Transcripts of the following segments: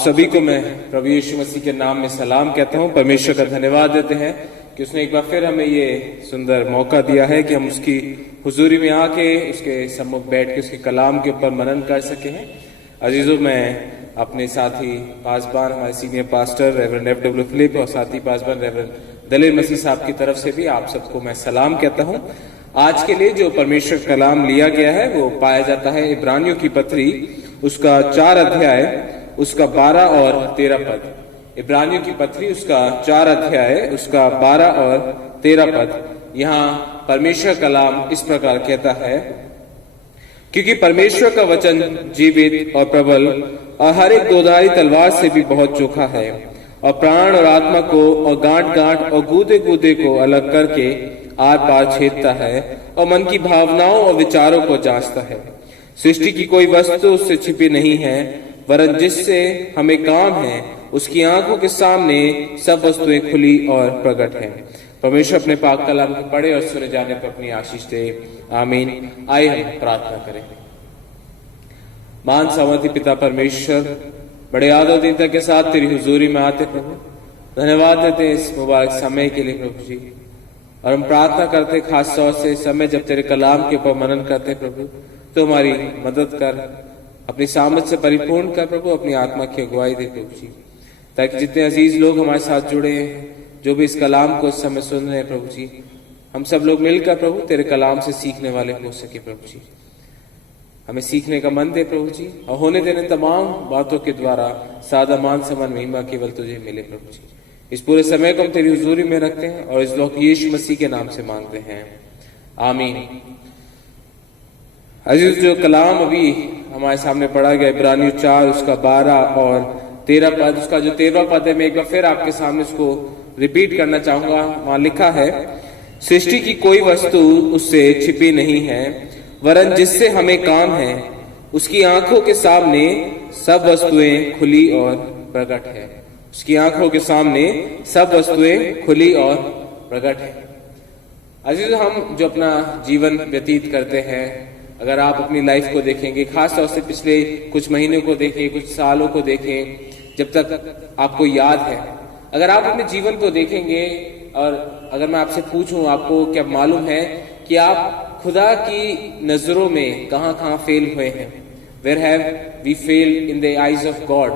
सभी को मैं प्रभु यीशु मसीह के नाम में सलाम कहता हूं। परमेश्वर का धन्यवाद देते हैं कि उसने एक बार फिर हमें ये सुंदर मौका दिया है कि हम उसकी हुजूरी में आके उसके सम्मुख बैठ के उसके कलाम के ऊपर मनन कर सके हैं। अजीजों, मैं अपने साथी पासबान, हमारे senior pastor reverend F.W. Philip और साथी पासबान रेवरेंड दलील मसीह साहब की तरफ से भी आप सबको मैं सलाम कहता हूं। आज के लिए जो परमेश्वर कलाम लिया गया है वो पाया जाता है इब्रानियों की पत्री, उसका 4 अध्याय, उसका 12 और 13 पद। इब्रानियों की पत्री उसका 4 अध्याय, उसका 12 और 13 पद। यहाँ परमेश्वर कलाम इस प्रकार कहता है, क्योंकि परमेश्वर का वचन जीवित और प्रबल और हर एक दोधारी तलवार से भी बहुत चोखा है और प्राण और आत्मा को और गांठ गांठ और गूदे गूदे को अलग करके आर पार छेदता है और मन की भावनाओं और विचारों को जांचता है। सृष्टि की कोई वस्तु उससे छिपी नहीं है, वरन जिससे हमें काम है उसकी आंखों के सामने सब वस्तुएं खुली और प्रकट हैं। परमेश्वर अपने पाक कलाम को पढ़े और सुने जाने पर अपनी आशीष दे। आमीन। आइए हम प्रार्थना करें। महान सामर्थी पिता परमेश्वर, बड़े आदर दीनता के साथ तेरी हुजूरी में आते प्रभु, धन्यवाद देते हैं इस मुबारक समय के लिए प्रभु जी। और हम प्रार्थना करते खास तौर से समय जब तेरे कलाम के ऊपर मनन करते प्रभु, तो हमारी मदद कर, अपनी सामर्थ से परिपूर्ण कर प्रभु, अपनी आत्मा की अगुवाई दे प्रभु जी, ताकि जितने अजीज लोग हमारे साथ जुड़े हैं, जो भी इस कलाम को इस समय सुन रहे हैं प्रभु जी, हम सब लोग मिलकर प्रभु तेरे कलाम से सीखने वाले हो सके प्रभु जी। हमें सीखने का मन दे प्रभु जी, और होने देने तमाम बातों के द्वारा सादा मान समान महिमा केवल तुझे मिले प्रभु जी। इस पूरे समय को हम तेरी हुजूरी में रखते हैं और इस लोग यीशु मसीह के नाम से मांगते हैं, आमीन। अजीज, जो कलाम अभी हमारे सामने पढ़ा गया इब्रानियों 4 उसका 12 और 13 पद, उसका जो 13वां पद है मैं एक बार फिर आपके सामने उसको रिपीट करना चाहूंगा। वहां लिखा है, सृष्टि की कोई वस्तु उससे छिपी नहीं है, वरन जिससे हमें काम है उसकी आंखों के सामने सब वस्तुएं खुली और प्रकट है। उसकी आंखों के सामने सब वस्तुएं खुली और प्रकट है। अजीज, हम जो अपना जीवन व्यतीत करते हैं, अगर आप अपनी लाइफ को देखेंगे, खास तौर से पिछले कुछ महीनों को देखें, कुछ सालों को देखें, जब तक आपको याद है, अगर आप अपने जीवन को देखेंगे और अगर मैं आपसे पूछूं, आपको क्या मालूम है कि आप खुदा की नजरों में कहां कहां फेल हुए हैं? Where have we failed in the eyes of God?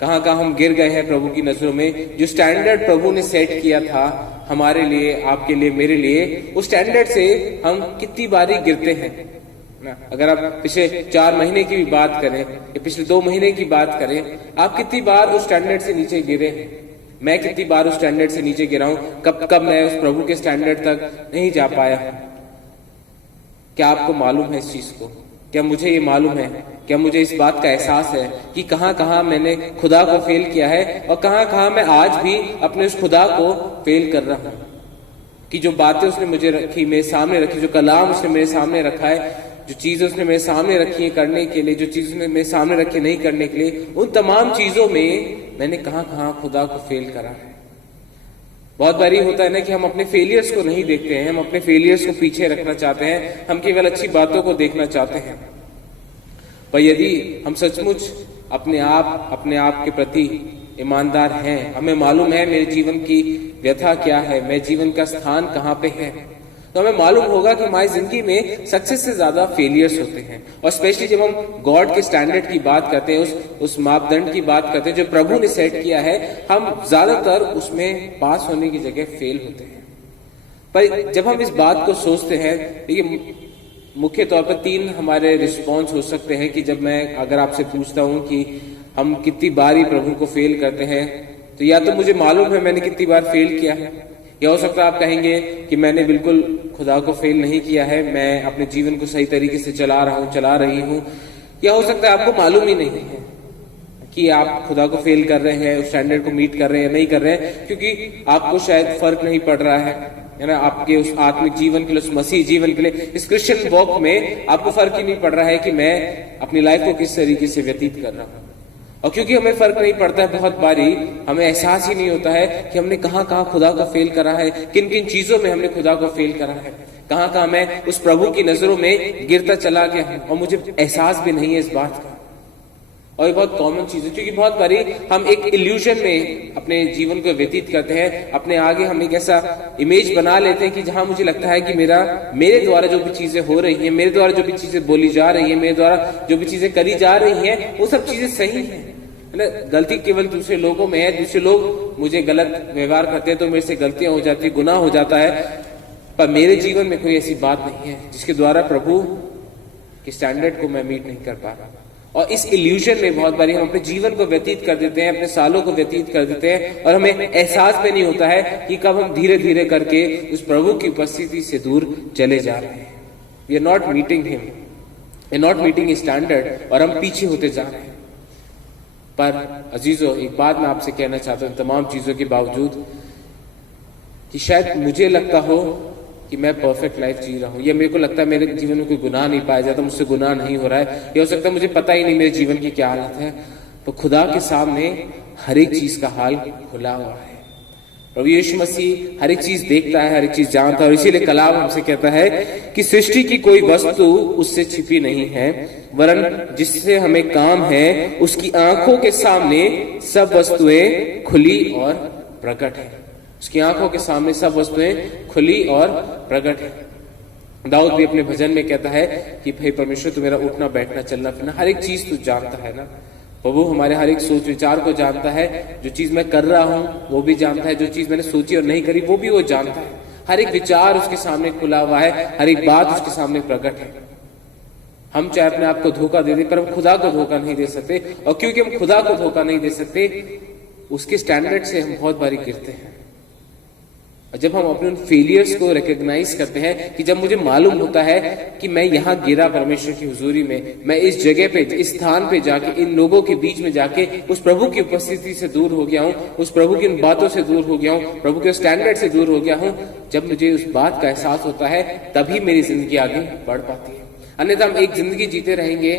कहां कहां हम गिर गए हैं प्रभु की नजरों में? जो स्टैंडर्ड प्रभु ने सेट किया था हमारे लिए, आपके लिए, मेरे लिए, उस स्टैंडर्ड से हम कितनी बारी गिरते हैं ना। अगर आप पिछले 4 महीने की भी बात करें या पिछले 2 महीने की बात करें, आप कितनी बार उस स्टैंडर्ड से नीचे गिरे हैं? मैं कितनी बार उस स्टैंडर्ड से नीचे गिरा हूं? कब कब मैं उस प्रभु के स्टैंडर्ड तक नहीं जा पाया? क्या आपको मालूम है इस चीज को? क्या मुझे ये मालूम है? क्या मुझे इस बात का एहसास है कि कहां कहां मैंने खुदा को फेल किया है और कहां कहां मैं आज भी अपने उस खुदा को फेल कर रहा हूं? कि जो बातें उसने मुझे रखी, मेरे सामने रखी, जो कलाम उसने मेरे सामने रखा है, जो चीजें उसने मेरे सामने रखी है करने के लिए, जो चीजें उसने मेरे सामने रखी नहीं करने के लिए, उन तमाम चीजों में मैंने कहां कहां खुदा को फेल करा है। बहुत बारी होता है ना कि हम अपने फेलियर्स को नहीं देखते हैं, हम अपने फेलियर्स को पीछे रखना चाहते हैं, हम केवल अच्छी बातों को देखना चाहते हैं। पर यदि हम सचमुच अपने आप के प्रति ईमानदार हैं, हमें मालूम है मेरे जीवन की व्यथा क्या है, मेरे जीवन का स्थान कहाँ पे है, तो हमें मालूम होगा कि हमारी जिंदगी में सक्सेस से ज्यादा फेलियर्स होते हैं। और स्पेशली जब हम गॉड के स्टैंडर्ड की बात करते हैं, उस मापदंड की बात करते हैं जो प्रभु ने सेट किया है, हम ज्यादातर उसमें पास होने की जगह फेल होते हैं। पर जब हम इस बात को सोचते हैं, देखिए मुख्य तौर पर 3 हमारे रिस्पॉन्स हो सकते हैं कि जब मैं अगर आपसे पूछता हूं कि हम कितनी बारी प्रभु को फेल करते हैं, तो या तो मुझे मालूम है मैंने कितनी बार फेल किया है, या हो सकता है आप कहेंगे कि मैंने बिल्कुल खुदा को फेल नहीं किया है, मैं अपने जीवन को सही तरीके से चला रही हूं, या हो सकता है आपको मालूम ही नहीं है कि आप खुदा को फेल कर रहे हैं, उस स्टैंडर्ड को मीट कर रहे हैं या नहीं कर रहे हैं, क्योंकि आपको शायद फर्क नहीं पड़ रहा है ना, आपके उस आत्मिक जीवन के लिए, उस मसीह जीवन के लिए, इस क्रिश्चियन वॉक में आपको फर्क ही नहीं पड़ रहा है कि मैं अपनी लाइफ को किस तरीके से व्यतीत कर रहा हूं। और क्योंकि हमें फर्क नहीं पड़ता है, बहुत बारी हमें एहसास ही नहीं होता है कि हमने कहां कहां खुदा को फेल करा है, किन किन चीजों में हमने खुदा को फेल करा है, कहां कहां मैं उस प्रभु की नजरों में गिरता चला गया हूं और मुझे एहसास भी नहीं है इस बात का। और ये बहुत कॉमन चीज है, क्योंकि बहुत बारी हम एक इल्यूजन में अपने जीवन को व्यतीत करते हैं। अपने आगे हम एक ऐसा इमेज बना लेते हैं कि जहां मुझे लगता है कि मेरे द्वारा जो भी चीजें हो रही हैं, मेरे द्वारा जो भी चीजें बोली जा रही हैं, मेरे द्वारा जो भी चीजें करी जा रही हैं, वो सब चीजें सही है ना। गलती केवल दूसरे लोगों में है, दूसरे लोग मुझे गलत व्यवहार करते हैं तो मेरे से गलतियां हो जाती है, गुनाह हो जाता है, पर मेरे जीवन में कोई ऐसी बात नहीं है जिसके द्वारा प्रभु के स्टैंडर्ड को मैं मीट नहीं कर पा रहा। और इस इल्यूजन में बहुत बारी हम अपने जीवन को व्यतीत कर देते हैं, अपने सालों को व्यतीत कर देते हैं, और हमें एहसास भी नहीं होता है कि कब हम धीरे धीरे करके उस प्रभु की उपस्थिति से दूर चले जा रहे हैं। We are not meeting him, we are not meeting his standard, और हम पीछे होते जा रहे हैं। पर अजीजों, एक बात मैं आपसे कहना चाहता हूं तमाम चीजों के बावजूद, कि शायद मुझे लगता हो कि मैं परफेक्ट लाइफ जी रहा हूं, या मेरे को लगता है मेरे जीवन में कोई गुनाह नहीं पाया जाता, मुझसे गुनाह नहीं हो रहा है, या हो सकता है मुझे पता ही नहीं मेरे जीवन की क्या हालत है, तो खुदा के सामने हर एक चीज का हाल खुला हुआ है। प्रभु यीशु मसीह हर एक चीज देखता है, हर एक चीज जानता है, और इसीलिए कलाम हमसे कहता है कि सृष्टि की कोई वस्तु उससे छिपी नहीं है, वरन जिससे हमें काम है उसकी आंखों के सामने सब वस्तुएं खुली और प्रकट है। उसकी आंखों के सामने सब वस्तुएं खुली और प्रकट है। दाऊद भी अपने भजन में कहता है कि भाई परमेश्वर, तू मेरा उठना बैठना चलना फिरना हर एक चीज तू जानता है ना। प्रभु हमारे हर एक सोच विचार को जानता है, जो चीज मैं कर रहा हूं वो भी जानता है, जो चीज मैंने सोची और नहीं करी वो भी वो जानता है। हर एक विचार उसके सामने खुला हुआ है, हर एक बात उसके सामने प्रकट है। हम चाहे अपने आप को धोखा दे दे, पर हम खुदा को धोखा नहीं दे सकते, और क्योंकि हम खुदा को धोखा नहीं दे सकते, उसके स्टैंडर्ड से हम बहुत बारी गिरते हैं। जब हम अपने उन फेलियर्स को रिकॉग्नाइज करते हैं, कि जब मुझे मालूम होता है कि मैं यहाँ गिरा परमेश्वर की हुजूरी में, मैं इस जगह पे, इस स्थान पे जाके, इन लोगों के बीच में जाके उस प्रभु की उपस्थिति से दूर हो गया हूँ, उस प्रभु की उन बातों से दूर हो गया हूँ, प्रभु के स्टैंडर्ड से दूर हो गया हूँ, जब मुझे उस बात का एहसास होता है तभी मेरी जिंदगी आगे बढ़ पाती है। अन्यथा हम एक जिंदगी जीते रहेंगे,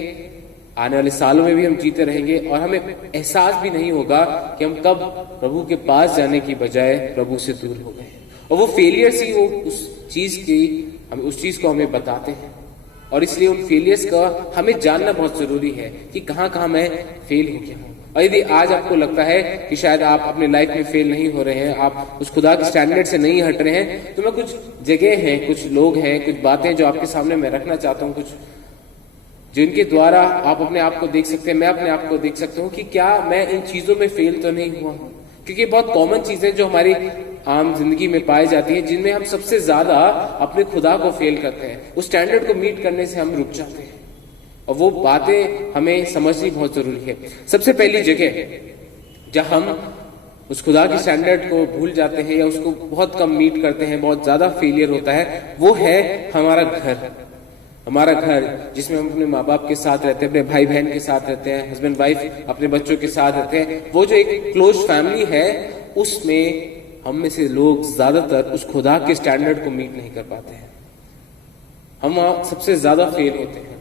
आने वाले सालों में भी हम जीते रहेंगे, और हमें एहसास भी नहीं होगा कि हम कब प्रभु के पास जाने की बजाय प्रभु से दूर हो गए। और वो फेलियर्स ही वो उस चीज को हमें बताते हैं, और इसलिए उन फेलियर्स का हमें जानना बहुत जरूरी है कि कहाँ कहाँ मैं फेल हो गया हूँ। और यदि आज आपको लगता है कि शायद आप अपने लाइफ में फेल नहीं हो रहे हैं, आप उस खुदा के स्टैंडर्ड से नहीं हट रहे हैं, तो मैं कुछ जगह हैं, कुछ लोग हैं, कुछ बातें जो आपके सामने मैं रखना चाहता हूँ, कुछ जिनके द्वारा आप अपने आप को देख सकते हैं, मैं अपने आप को देख सकता हूँ कि क्या मैं इन चीजों में फेल तो नहीं हुआ हूँ। क्योंकि बहुत कॉमन चीजें जो हमारी आम जिंदगी में पाई जाती है, जिनमें हम सबसे ज्यादा अपने खुदा को फेल करते हैं, उस स्टैंडर्ड को मीट करने से हम रुक जाते हैं, और वो बातें हमें समझनी बहुत जरूरी है। सबसे पहली जगह जहां हम उस खुदा के स्टैंडर्ड को भूल जाते हैं या उसको बहुत कम मीट करते हैं, बहुत ज्यादा फेलियर होता है, वो है हमारा घर। हमारा घर जिसमें हम अपने माँ बाप के साथ रहते हैं, अपने भाई बहन के साथ रहते हैं, हस्बैंड वाइफ अपने बच्चों के साथ रहते हैं, वो जो एक क्लोज फैमिली है, उसमें हम में से लोग ज्यादातर उस खुदा के स्टैंडर्ड को मीट नहीं कर पाते हैं। हम सबसे ज्यादा फेल होते हैं,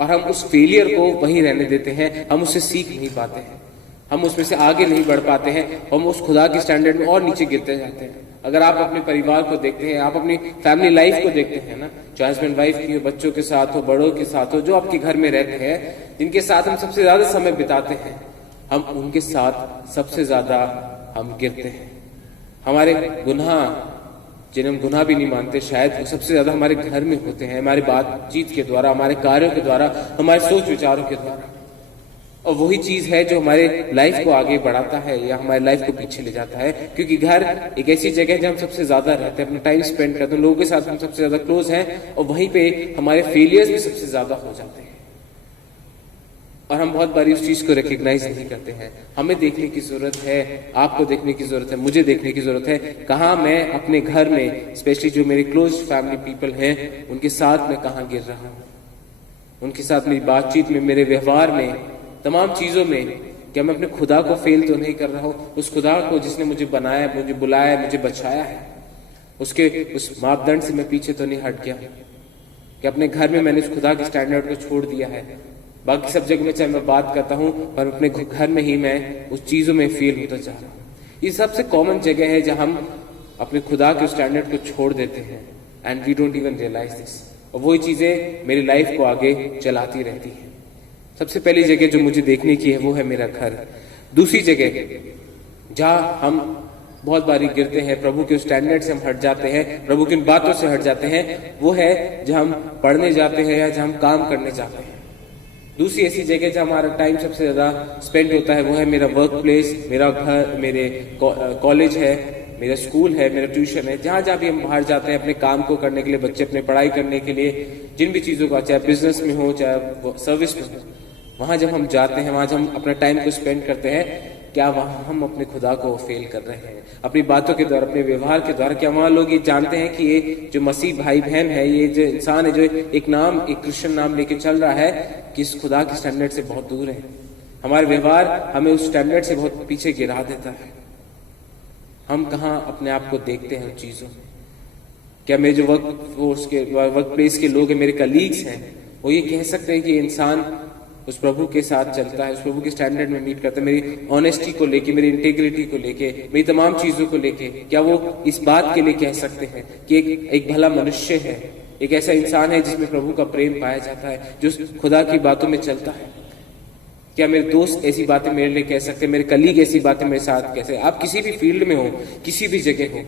और हम उस फेलियर को वहीं रहने देते हैं, हम उससे सीख नहीं पाते हैं, हम उसमें से आगे नहीं बढ़ पाते हैं, हम उस खुदा के स्टैंडर्ड में और नीचे गिरते जाते हैं। अगर आप अपने परिवार को देखते हैं, आप अपनी फैमिली लाइफ को देखते हैं ना, चाहे हस्बैंड वाइफ की हो, बच्चों के साथ हो, बड़ों के साथ हो, जो आपके घर में रहते हैं, जिनके साथ हम सबसे ज्यादा समय बिताते हैं, हम उनके साथ सबसे ज्यादा हम गिरते हैं। हमारे गुनाह, जिन्हें हम गुनाह भी नहीं मानते शायद, वो सबसे ज्यादा हमारे घर में होते हैं, हमारी बातचीत के द्वारा, हमारे कार्यों के द्वारा, हमारे सोच विचारों के द्वारा। और वही चीज है जो हमारे लाइफ को आगे बढ़ाता है या हमारे लाइफ को पीछे ले जाता है, क्योंकि घर एक ऐसी जगह है जहाँ हम सबसे ज्यादा रहते हैं, अपना टाइम स्पेंड करते हैं, लोगों के साथ हम सबसे ज्यादा क्लोज हैं, और वहीं पे हमारे फेलियर्स भी सबसे ज्यादा हो जाते हैं, और हम बहुत बारी उस चीज को रिकॉग्नाइज नहीं करते हैं। हमें देखने की जरूरत है, आपको देखने की जरूरत है, मुझे देखने की जरूरत है, कहाँ मैं अपने घर में, स्पेशली जो मेरे क्लोज फैमिली पीपल हैं, उनके साथ मैं कहाँ गिर रहा हूँ, उनके साथ मेरी बातचीत में, मेरे व्यवहार में, तमाम चीजों में, क्या मैं अपने खुदा को फेल तो नहीं कर रहा हूँ, उस खुदा को जिसने मुझे बनाया, मुझे बुलाया, मुझे बचाया है, उसके उस मापदंड से मैं पीछे तो नहीं हट गया, कि अपने घर में मैंने उस खुदा के स्टैंडर्ड को छोड़ दिया है। बाकी सब जगह में चाहे मैं बात करता हूँ, पर अपने घर में ही मैं उस चीजों में फेल होता जा रहा हूँ। ये सबसे कॉमन जगह है जहां हम अपने खुदा के स्टैंडर्ड को छोड़ देते हैं, and we don't even realise this, और वही चीजें मेरी लाइफ को आगे चलाती रहती हैं। सबसे पहली जगह जो मुझे देखने की है वो है मेरा घर। दूसरी जगह जहां हम बहुत बारी गिरते हैं, प्रभु के स्टैंडर्ड से हम हट जाते हैं, प्रभु की उन बातों से हट जाते हैं, वो है जहां हम पढ़ने जाते हैं या जहां हम काम करने जाते हैं। दूसरी ऐसी जगह जहां हमारा टाइम सबसे ज्यादा स्पेंड होता है वो है मेरा वर्क प्लेस, मेरा घर, मेरे कॉलेज है, मेरा स्कूल है, मेरा ट्यूशन है। जहां जहां भी हम बाहर जाते हैं अपने काम को करने के लिए, बच्चे अपने पढ़ाई करने के लिए, जिन भी चीजों का, चाहे बिजनेस में हो चाहे सर्विस में हो, वहां जब हम जाते हैं, वहां जब हम अपना टाइम को स्पेंड करते हैं, क्या वहां हम अपने खुदा को फेल कर रहे हैं अपनी बातों के द्वारा, अपने व्यवहार के द्वारा? क्या वहां लोग ये जानते हैं कि ये जो मसीह भाई बहन है, ये जो इंसान है जो एक क्रिश्चियन नाम लेके चल रहा है, कि इस खुदा के स्टैंडर्ड से बहुत दूर है? हमारे व्यवहार हमें उस स्टैंडर्ड से बहुत पीछे गिरा देता है। हम कहाँ अपने आप को देखते हैं उन चीजों में? क्या मेरे जो वर्क प्लेस के लोग हैं, मेरे कलीग्स हैं, वो ये कह सकते हैं कि ये इंसान उस प्रभु के साथ चलता है, उस प्रभु के स्टैंडर्ड में मीट करता है, मेरी ऑनेस्टी को लेके, मेरी इंटेग्रिटी को लेके, मेरी तमाम चीजों को लेके? क्या वो इस बात के लिए कह सकते हैं कि एक भला मनुष्य है, एक ऐसा इंसान है जिसमें प्रभु का प्रेम पाया जाता है, जो खुदा की बातों में चलता है? क्या मेरे दोस्त ऐसी बातें मेरे लिए कह सकते हैं, मेरे कलीग ऐसी बातें मेरे साथ कैसे? आप किसी भी फील्ड में हो, किसी भी जगह हो,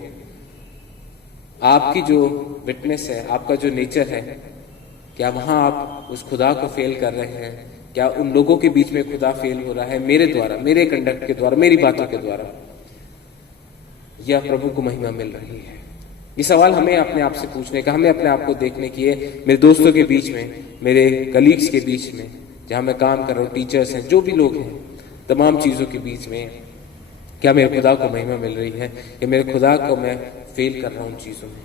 आपकी जो विटनेस है, आपका जो नेचर है, क्या वहां आप उस खुदा को फेल कर रहे हैं? क्या उन लोगों के बीच में खुदा फेल हो रहा है मेरे द्वारा, मेरे कंडक्ट के द्वारा, मेरी बातों के द्वारा, या प्रभु को महिमा मिल रही है? ये सवाल हमें अपने आप से पूछने का, हमें अपने आप को देखने की है। मेरे दोस्तों के बीच में, मेरे कलीग्स के बीच में, जहां मैं काम कर रहा हूँ, टीचर्स हैं, जो भी लोग हैं, तमाम चीजों के बीच में, क्या मेरे खुदा को महिमा मिल रही है या मेरे खुदा को मैं फेल कर रहा हूँ उन चीजों में?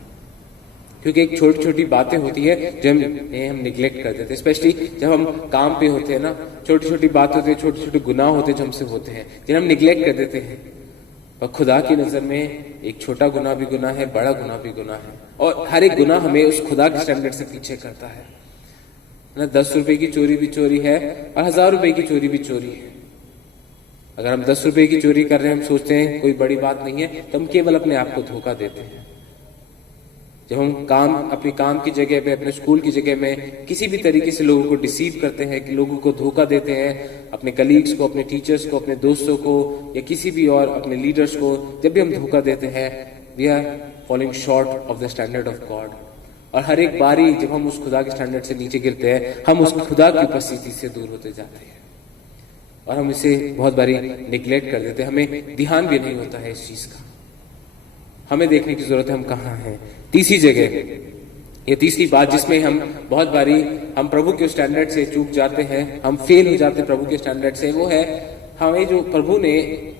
क्योंकि एक छोटी छोटी बातें होती है जो हम निग्लेक्ट कर देते हैं, स्पेशली जब हम काम पे होते हैं ना, छोटी छोटी बात होती है, छोटे छोटे गुनाह होते हैं जो हमसे होते हैं, जिन्हें हम निग्लेक्ट कर देते हैं। पर खुदा की नजर में एक छोटा गुनाह भी गुनाह है, बड़ा गुनाह भी गुनाह है, और हर एक गुनाह हमें उस खुदा के स्टैंडर्ड से पीछे करता है ना। 10 रुपए की चोरी भी चोरी है और 1000 रुपए की चोरी भी चोरी है। अगर हम 10 रुपए की चोरी कर रहे हैं, हम सोचते हैं कोई बड़ी बात नहीं है, तो हम केवल अपने आप को धोखा देते हैं। जब हम अपने काम की जगह पे, अपने स्कूल की जगह में किसी भी तरीके से लोगों को डिसीव करते हैं, कि लोगों को धोखा देते हैं, अपने कलीग्स को, अपने टीचर्स को, अपने दोस्तों को, या किसी भी और अपने लीडर्स को, जब भी हम धोखा देते हैं, we are following short of the standard of God. और हर एक बारी जब हम उस खुदा के स्टैंडर्ड से नीचे गिरते हैं, हम उस खुदा की उपस्थिति से दूर होते जाते हैं, और हम इसे बहुत बारी निग्लेक्ट कर देते हैं। हमें ध्यान भी नहीं होता है इस चीज का। हमें देखने की जरूरत है हम कहाँ हैं। तीसरी जगह, ये तीसरी बात जिसमें हम बहुत बारी हम प्रभु के स्टैंडर्ड से चूक जाते हैं, हम फेल हो जाते हैं प्रभु के स्टैंडर्ड से, वो है हमें जो प्रभु ने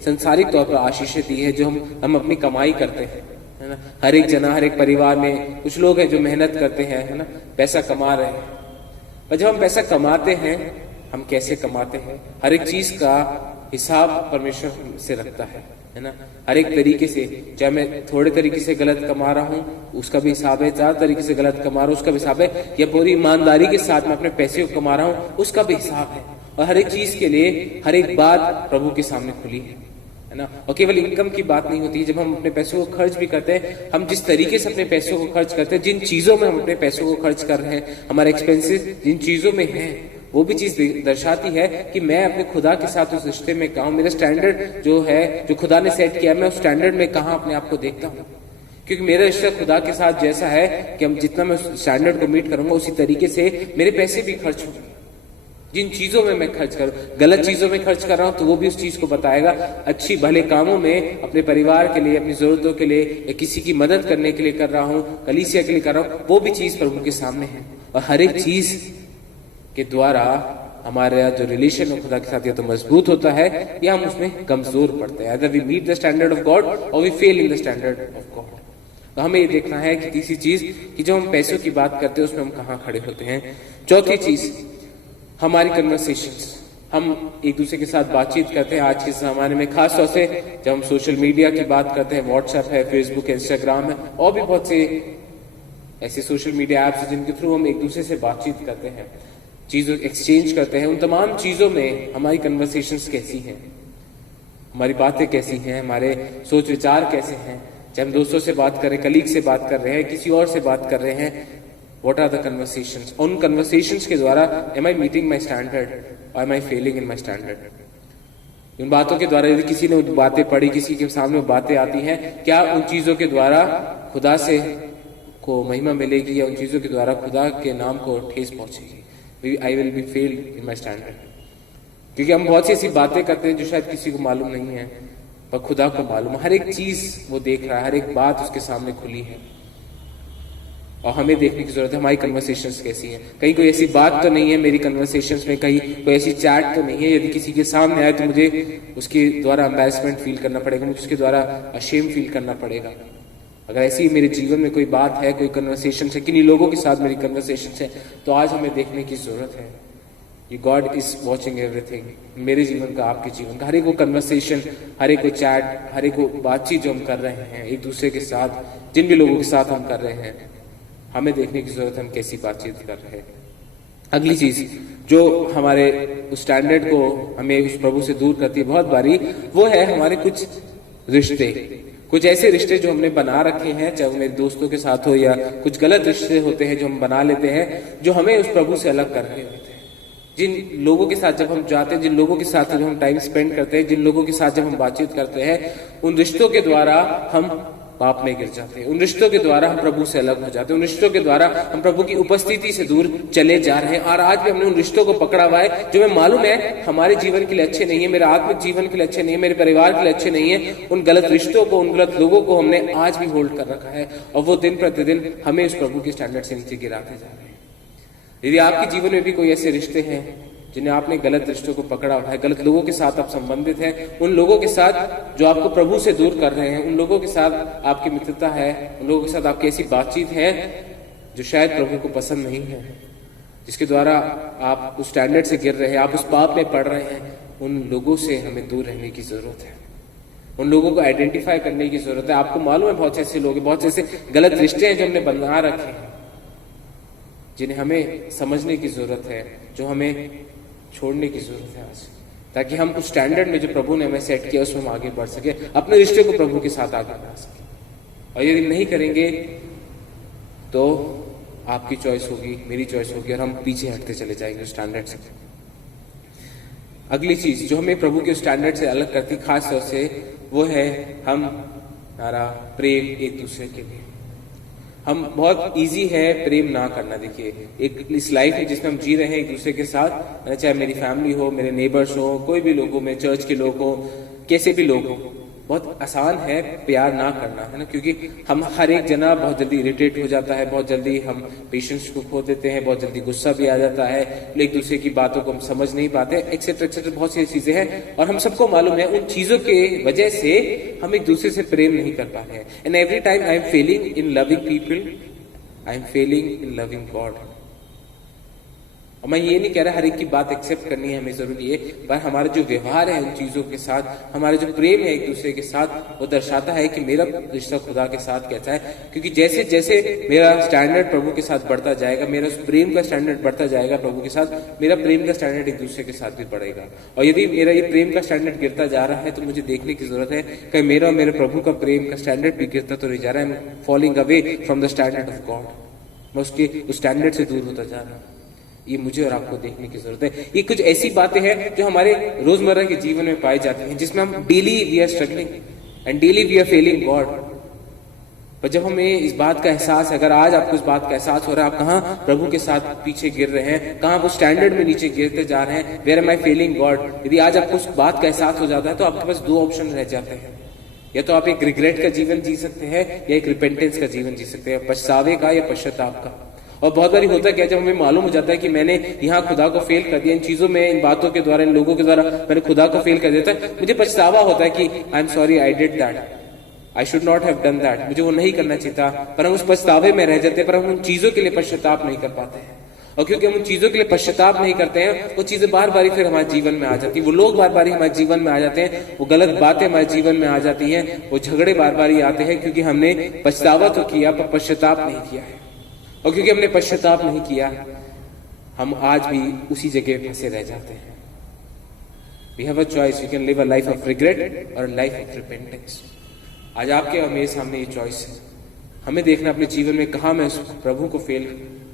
संसारिक तौर पर आशीषें दी है, जो हम अपनी कमाई करते हैं, है ना। हर एक जना, हर एक परिवार में कुछ लोग हैं जो मेहनत करते हैं, है ना, पैसा कमा रहे हैं। और जब हम पैसा कमाते हैं, हम कैसे कमाते हैं, हर एक चीज का हिसाब परमेश्वर से रखता है ना। हर एक तरीके से, चाहे मैं थोड़े तरीके से गलत कमा रहा हूँ, उसका भी हिसाब है, 4 तरीके से गलत कमा रहा हूँ, उसका भी हिसाब है, या पूरी ईमानदारी के साथ मैं अपने पैसे को कमा रहा हूँ, उसका भी हिसाब है। और हर एक चीज के लिए हर एक बात प्रभु के सामने खुली है ना। और केवल इनकम की बात नहीं होती है, जब हम अपने पैसों को खर्च भी करते हैं, हम जिस तरीके से अपने पैसों को खर्च करते हैं, जिन चीजों में हम अपने पैसों को खर्च कर रहे हैं, हमारे एक्सपेंसेस जिन चीजों में हैं, वो भी चीज दर्शाती है कि मैं अपने खुदा के साथ उस रिश्ते में कहाँ हूं। मेरा स्टैंडर्ड जो है, जो खुदा ने सेट किया, मैं उस स्टैंडर्ड में कहाँ अपने आप को देखता हूँ। क्योंकि मेरा रिश्ता खुदा के साथ जैसा है कि हम जितना मैं उस स्टैंडर्ड को मीट करूंगा, उसी तरीके से मेरे पैसे भी खर्च होंगे। जिन चीजों में मैं खर्च करूं, गलत चीजों में खर्च कर रहा हूं, तो वो भी उस चीज को बताएगा। अच्छी भले कामों में, अपने परिवार के लिए, अपनी जरूरतों के लिए, या किसी की मदद करने के लिए कर रहा हूं, कलीसिया के लिए कर रहा हूं, वो भी चीज प्रभु के सामने है। और हर एक चीज के द्वारा हमारा जो रिलेशन है खुदा के साथ, या तो मजबूत होता है या हम उसमें कमजोर पड़ते हैं। We meet the standard of God और we fail in the standard of God. तो हमें ये देखना है कि तीसरी चीज कि जब हम पैसों की बात करते हैं, उसमें हम कहाँ खड़े होते हैं। चौथी चीज, हमारी कन्वर्सेशंस। हम एक दूसरे के साथ बातचीत करते हैं आज के जमाने में, खास तौर से जब हम सोशल मीडिया की बात करते हैं, व्हाट्सएप है, फेसबुक है, इंस्टाग्राम है, और भी बहुत से ऐसे सोशल मीडिया ऐप्स जिनके थ्रू हम एक दूसरे से बातचीत करते हैं, चीजों एक्सचेंज करते हैं। उन तमाम चीजों में हमारी कन्वर्सेशंस कैसी हैं, हमारी बातें कैसी हैं, हमारे सोच विचार कैसे हैं। चाहे हम दोस्तों से बात कर रहे हैं, कलीग से बात कर रहे हैं, किसी और से बात कर रहे हैं, व्हाट आर द कन्वर्सेशंस, उन कन्वर्सेशंस के द्वारा am I meeting my standard और am I failing in my standard. उन बातों के द्वारा यदि किसी ने बातें पढ़ी, किसी के सामने बातें आती हैं, क्या उन चीजों के द्वारा खुदा से को महिमा मिलेगी या उन चीजों के द्वारा खुदा के नाम को ठेस पहुंचेगी? I will be failed in my standard. क्योंकि हम बहुत सी ऐसी बातें करते हैं जो शायद किसी को मालूम नहीं है, पर खुदा को मालूम है। हर एक चीज वो देख रहा है, हर एक बात उसके सामने खुली है और हमें देखने की जरूरत है हमारी कन्वर्सेशंस कैसी हैं। कहीं कोई ऐसी बात तो नहीं है मेरी कन्वर्सेशंस में, कहीं कोई ऐसी चैट तो नहीं है यदि किसी के सामने आए तो मुझे उसके द्वारा एम्बैरेसमेंट फील करना पड़ेगा, मुझे उसके द्वारा अशेम फील करना पड़ेगा। अगर ऐसी मेरे जीवन में कोई बात है, कोई कन्वर्सेशन है, किन्हीं लोगों के साथ मेरी कन्वर्सेशन है, तो आज हमें देखने की जरूरत है। ये गॉड इज वॉचिंग एवरीथिंग, मेरे जीवन का, आपके जीवन का, हर एक वो कन्वर्सेशन, हर एक वो चैट, हर एक वो बातचीत जो हम कर रहे हैं एक दूसरे के साथ, जिन भी लोगों के साथ हम कर रहे हैं, हमें देखने की जरूरत है हम कैसी बातचीत कर रहे हैं। अगली चीज जो हमारे उस स्टैंडर्ड को हमें उस प्रभु से दूर करती है बहुत बारी, वो है हमारे कुछ रिश्ते, कुछ ऐसे रिश्ते जो हमने बना रखे हैं, चाहे वो मेरे दोस्तों के साथ हो या कुछ गलत रिश्ते होते हैं जो हम बना लेते हैं, जो हमें उस प्रभु से अलग कर रहे होते हैं। जिन लोगों के साथ जब हम जाते हैं, जिन लोगों के साथ जब हम टाइम स्पेंड करते हैं, जिन लोगों के साथ जब हम बातचीत करते हैं, उन रिश्तों के द्वारा हम पाप में गिर जाते हैं, उन रिश्तों के द्वारा हम प्रभु से अलग हो जाते हैं, उन रिश्तों के द्वारा हम प्रभु की उपस्थिति से दूर चले जा रहे हैं। और आज भी हमने उन रिश्तों को पकड़ा हुआ है जो हमें मालूम है हमारे जीवन के लिए अच्छे नहीं है, मेरे आत्मिक जीवन के लिए अच्छे नहीं है, मेरे परिवार के लिए अच्छे नहीं है। उन गलत रिश्तों को, उन गलत लोगों को हमने आज भी होल्ड कर रखा है और वो दिन प्रतिदिन हमें उस प्रभु के स्टैंडर्ड से नीचे गिराते जा रहे हैं। यदि आपके जीवन में भी कोई ऐसे रिश्ते हैं जिन्हें आपने गलत रिश्तों को पकड़ा हुआ है, गलत लोगों के साथ आप संबंधित हैं, उन लोगों के साथ जो आपको प्रभु से दूर कर रहे हैं, उन लोगों के साथ आपकी मित्रता है, उन लोगों के साथ आपकी ऐसी बातचीत है जो शायद प्रभु को पसंद नहीं है, जिसके द्वारा आप उस स्टैंडर्ड से गिर रहे हैं, आप उस पाप में पड़ रहे हैं, उन लोगों से हमें दूर रहने की जरूरत है। उन लोगों को आइडेंटिफाई करने की जरूरत है। आपको मालूम है बहुत से ऐसे लोग, बहुत से ऐसे गलत रिश्ते हैं जो हमने बना रखे हैं, जिन्हें हमें समझने की जरूरत है, जो हमें छोड़ने की जरूरत है आज, ताकि हम उस स्टैंडर्ड में जो प्रभु ने हमें सेट किया उसमें हम आगे बढ़ सके, अपने रिश्ते को प्रभु के साथ आगे बढ़ा सके। और यदि नहीं करेंगे तो आपकी चॉइस होगी, मेरी चॉइस होगी, और हम पीछे हटते चले जाएंगे स्टैंडर्ड से। अगली चीज जो हमें प्रभु के स्टैंडर्ड से अलग करती खास तौर से, वो है हमारा प्रेम एक दूसरे के लिए। हम बहुत इजी है प्रेम ना करना। देखिए, एक इस लाइफ में जिसमें हम जी रहे हैं एक दूसरे के साथ, चाहे मेरी फैमिली हो, मेरे नेबर्स हो, कोई भी लोग हो, मेरे चर्च के लोग हो, कैसे भी लोग हो, बहुत आसान है प्यार ना करना, है ना। क्योंकि हम हर एक जना बहुत जल्दी इरिटेट हो जाता है, बहुत जल्दी हम पेशेंस को खो देते हैं, बहुत जल्दी गुस्सा भी आ जाता है, एक दूसरे की बातों को हम समझ नहीं पाते, एक्सेट्रा एक्सेट्रा, बहुत सी चीजें हैं। और हम सबको मालूम है उन चीजों के वजह से हम एक दूसरे से प्रेम नहीं कर पा रहे हैं। And every time I am Fehling in loving people, I am Fehling in loving God. और मैं ये नहीं कह रहा हर एक की बात एक्सेप्ट करनी है हमें जरूरी है, पर हमारा जो व्यवहार है उन चीजों के साथ, हमारा जो प्रेम है एक दूसरे के साथ, वो दर्शाता है कि मेरा रिश्ता खुदा के साथ कैसा है। क्योंकि जैसे जैसे मेरा स्टैंडर्ड प्रभु के साथ बढ़ता जाएगा, मेरा प्रेम का स्टैंडर्ड बढ़ता जाएगा प्रभु के साथ, मेरा प्रेम का स्टैंडर्ड एक दूसरे के साथ भी बढ़ेगा। और यदि मेरा ये प्रेम का स्टैंडर्ड गिरता जा रहा है तो मुझे देखने की जरूरत है कि मेरा और मेरे प्रभु का प्रेम का स्टैंडर्ड भी गिरता तो नहीं जा रहा है। I am falling away from the standard of God, मैं उसके उस स्टैंडर्ड से दूर होता जा रहा हूँ। ये मुझे और आपको देखने की जरूरत है। ये कुछ ऐसी बातें हैं जो हमारे रोजमर्रा के जीवन में पाई जाती हैं, जिसमें हम daily we are struggling and daily we are failing God. पर जब हमें इस बात का एहसास है, अगर आज आपको इस बात का एहसास हो रहा है आप कहाँ प्रभु के साथ पीछे गिर रहे हैं, कहाँ आप उस स्टैंडर्ड में नीचे गिरते जा रहे हैं, where am I failing God, यदि आज आपको उस बात का एहसास हो जाता है तो आपके पास दो ऑप्शन रह जाते हैं। या तो आप एक रिग्रेट का जीवन जी सकते हैं या एक रिपेंटेंस का जीवन जी सकते हैं, पछतावे का या पश्चाताप का। और बहुत बारी होता क्या, जब हमें मालूम हो जाता है कि मैंने यहाँ खुदा को फेल कर दिया, इन चीजों में, इन बातों के द्वारा, इन लोगों के द्वारा मैंने खुदा को फेल कर दिया, मुझे पछतावा होता है कि I am sorry, I did that, I should not have done that, मुझे वो नहीं करना चाहिए था। पर हम उस पछतावे में रह जाते हैं, पर हम उन चीजों के लिए पश्चाताप नहीं कर पाते हैं। और क्योंकि हम उन चीजों के लिए पश्चाताप नहीं करते हैं, वो चीजें बार बार फिर हमारे जीवन में आ जाती है, वो लोग बार बार हमारे जीवन में आ जाते हैं, वो गलत बातें हमारे जीवन में आ जाती हैं, वो झगड़े बार बार आते हैं, क्योंकि हमने पछतावा तो किया पर पश्चाताप नहीं किया है। और क्योंकि हमने पश्चाताप नहीं किया, हम आज भी उसी जगह फंसे रह जाते हैं। We have a choice, we can live a life of regret or a life of repentance। आज आपके और मेरे सामने ये चॉइस है। हमें देखना अपने जीवन में कहाँ मैं प्रभु को फेल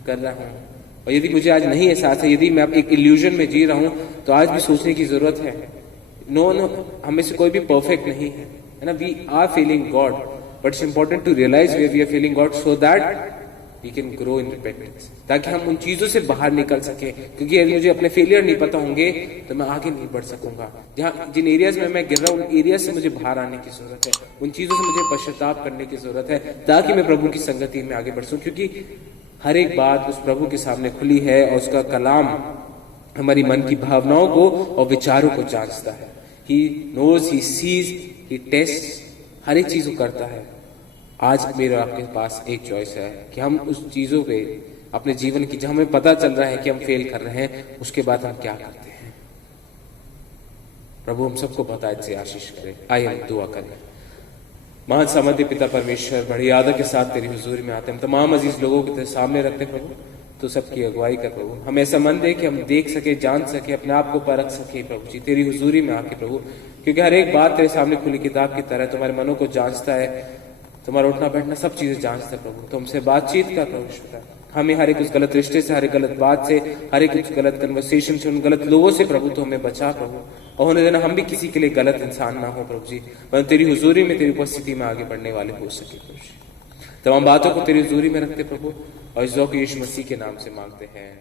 कर रहा हूँ। और यदि मुझे आज नहीं एहसास है, यदि मैं एक इल्यूजन में जी रहा हूँ, तो आज भी सोचने की जरूरत है। नो, हमें से कोई भी परफेक्ट नहीं है ना। We are feeling God, but it's important to realise way we are feeling God so that we can grow in repentance, ताकि हम उन चीजों से बाहर निकल सके। क्योंकि यदि मुझे अपने फेलियर नहीं पता होंगे तो मैं आगे नहीं बढ़ सकूंगा। जिन एरियाज में मैं गिर रहा हूँ, उन एरिया से मुझे बाहर आने की जरूरत है, उन चीजों से मुझे पश्चाताप करने की जरूरत है, ताकि मैं प्रभु की संगति में आगे बढ़ सकूं। क्योंकि हर एक बात उस प्रभु के सामने खुली है और उसका कलाम हमारी मन की भावनाओं को और विचारों को जांचता है। He knows, he sees, he tests, हर एक चीज को करता है। आज मेरे आपके पास एक चॉइस है कि हम उस चीजों पे अपने जीवन की, जहां हमें पता चल रहा है कि हम फेल कर रहे हैं, उसके बाद हम क्या करते हैं। प्रभु हम सबको बताए से आशीष करे। आइए हम दुआ करें। महान सामर्थ्य पिता परमेश्वर, बड़ी आदर के साथ तेरी हुजूरी में आते हैं। हम तमाम अजीज लोगों के तेरे सामने रखते प्रभु, तो सबकी अगुवाई कर प्रभु। हम ऐसा मन दे कि हम देख सके, जान सके, अपने आप को परख सके प्रभु जी, तेरी हुजूरी में आके प्रभु। क्योंकि हर एक बात तेरे सामने खुली किताब की तरह तुम्हारे मनों को जांचता है, तुम्हारा उठना बैठना सब चीजें जांचता है प्रभु। तो हमसे बातचीत कर प्रभु, हमें हर एक उस गलत रिश्ते से, हर एक गलत बात से, हर एक उस गलत कन्वर्सेशन से, उन गलत लोगों से प्रभु तो हमें बचा प्रभु। और होने देना हम भी किसी के लिए गलत इंसान ना हो प्रभु जी, पर तेरी हुजूरी में, तेरी उपस्थिति में आगे बढ़ने वाले हो सके प्रभु जी। तमाम बातों को तेरी हुजूरी में रखते प्रभु, और इस दुआ को यीशु मसीह के नाम से मांगते हैं।